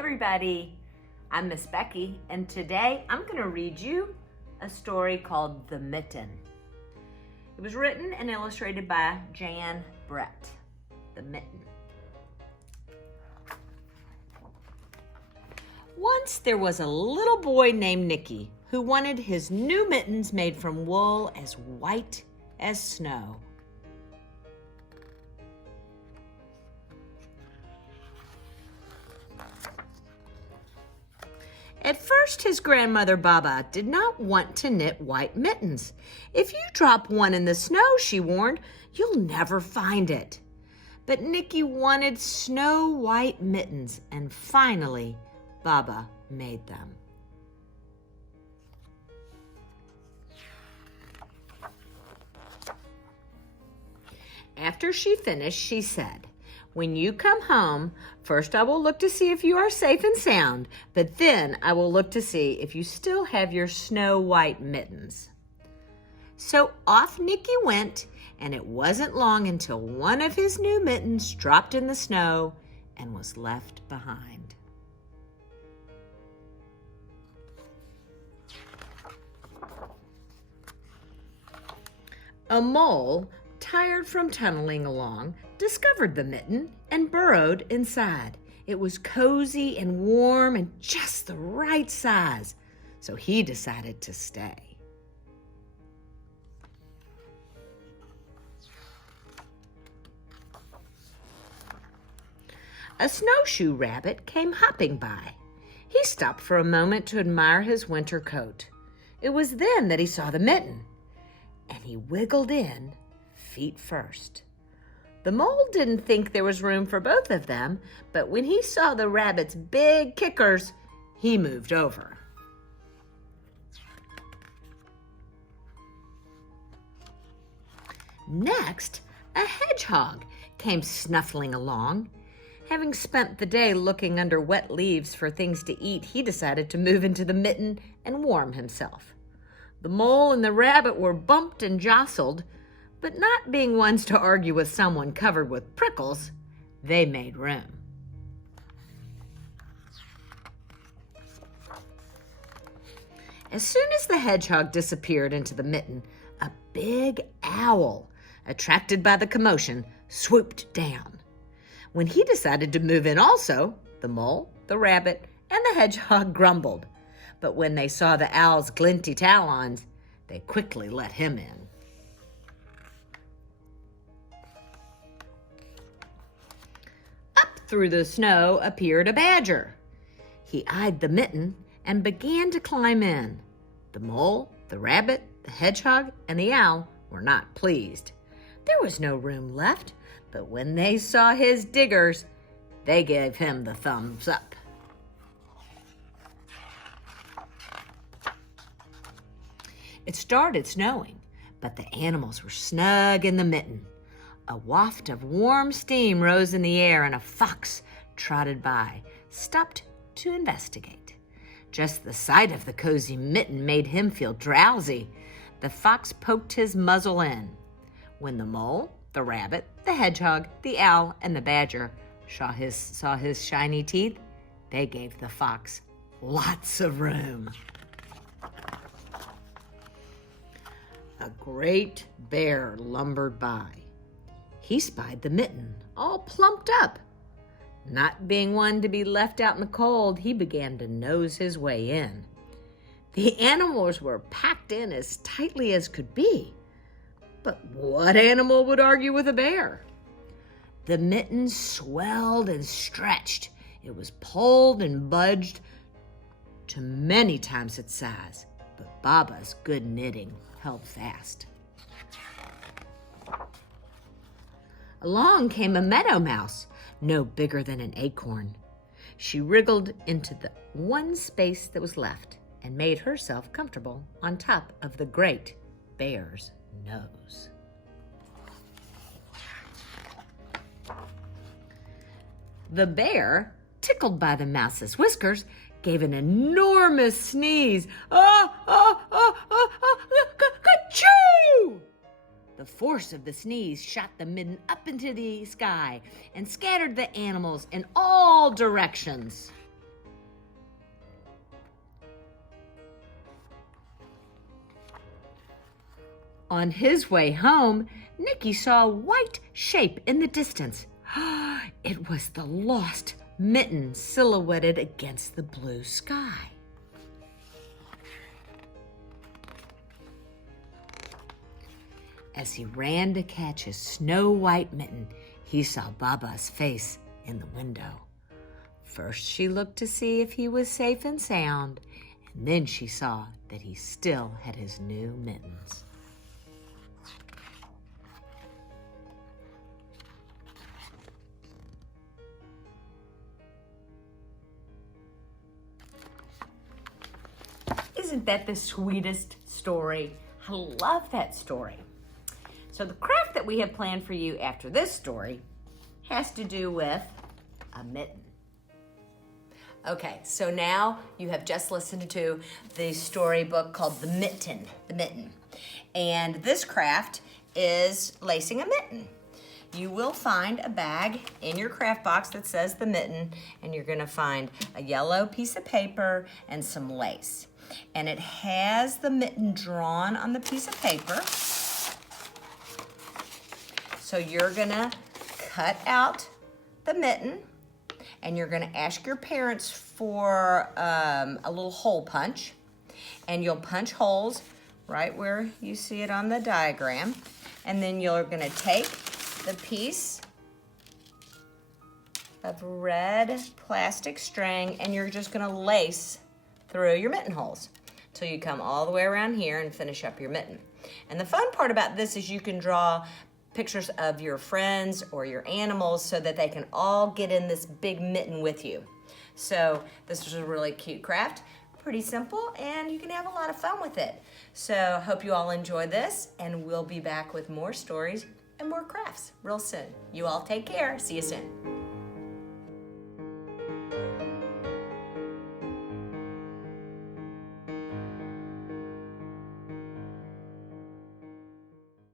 everybody, I'm Miss Becky, and today I'm going to read you a story called The Mitten. It was written and illustrated by Jan Brett. The Mitten. Once there was a little boy named Nicky who wanted his new mittens made from wool as white as snow. At first, his grandmother Baba did not want to knit white mittens. If you drop one in the snow, she warned, you'll never find it. But Nicky wanted snow white mittens, and finally, Baba made them. After she finished, she said, "When you come home, first I will look to see if you are safe and sound, but then I will look to see if you still have your snow white mittens." So off Nicky went, and it wasn't long until one of his new mittens dropped in the snow and was left behind. A mole, tired from tunneling along, discovered the mitten and burrowed inside. It was cozy and warm and just the right size, so he decided to stay. A snowshoe rabbit came hopping by. He stopped for a moment to admire his winter coat. It was then that he saw the mitten, and he wiggled in, feet first. The mole didn't think there was room for both of them, but when he saw the rabbit's big kickers, he moved over. Next, a hedgehog came snuffling along. Having spent the day looking under wet leaves for things to eat, he decided to move into the mitten and warm himself. The mole and the rabbit were bumped and jostled, but not being ones to argue with someone covered with prickles, they made room. As soon as the hedgehog disappeared into the mitten, a big owl, attracted by the commotion, swooped down. When he decided to move in also, the mole, the rabbit, and the hedgehog grumbled. But when they saw the owl's glinty talons, they quickly let him in. Up through the snow appeared a badger. He eyed the mitten and began to climb in. The mole, the rabbit, the hedgehog, and the owl were not pleased. There was no room left, but when they saw his diggers, they gave him the thumbs up. It started snowing, but the animals were snug in the mitten. A waft of warm steam rose in the air, and a fox trotted by, stopped to investigate. Just the sight of the cozy mitten made him feel drowsy. The fox poked his muzzle in. When the mole, the rabbit, the hedgehog, the owl, and the badger saw his shiny teeth, they gave the fox lots of room. A great bear lumbered by. He spied the mitten, all plumped up. Not being one to be left out in the cold, he began to nose his way in. The animals were packed in as tightly as could be. But what animal would argue with a bear? The mitten swelled and stretched. It was pulled and budged to many times its size, but Baba's good knitting held fast. Along came a meadow mouse, no bigger than an acorn. She wriggled into the one space that was left and made herself comfortable on top of the great bear's nose. The bear, tickled by the mouse's whiskers, gave an enormous sneeze. Ka-choo! The force of the sneeze shot the mitten up into the sky and scattered the animals in all directions. On his way home, Nicky saw a white shape in the distance. It was the lost Mitten silhouetted against the blue sky. As he ran to catch his snow-white Mitten, he saw Baba's face in the window. First, she looked to see if he was safe and sound, and then she saw that he still had his new mittens. Isn't that the sweetest story? I love that story. So the craft that we have planned for you after this story has to do with a mitten. Okay, so now you have just listened to the storybook called The Mitten. And this craft is lacing a mitten. You will find a bag in your craft box that says The Mitten, and you're gonna find a yellow piece of paper and some lace. And it has the mitten drawn on the piece of paper. So you're gonna cut out the mitten, and you're gonna ask your parents for a little hole punch, and you'll punch holes right where you see it on the diagram. And then you're gonna take the piece of red plastic string, and you're just gonna lace through your mitten holes till you come all the way around here and finish up your mitten. And the fun part about this is you can draw pictures of your friends or your animals so that they can all get in this big mitten with you. So this is a really cute craft, pretty simple, and you can have a lot of fun with it. So hope you all enjoy this, and we'll be back with more stories and more crafts real soon. You all take care. See you soon.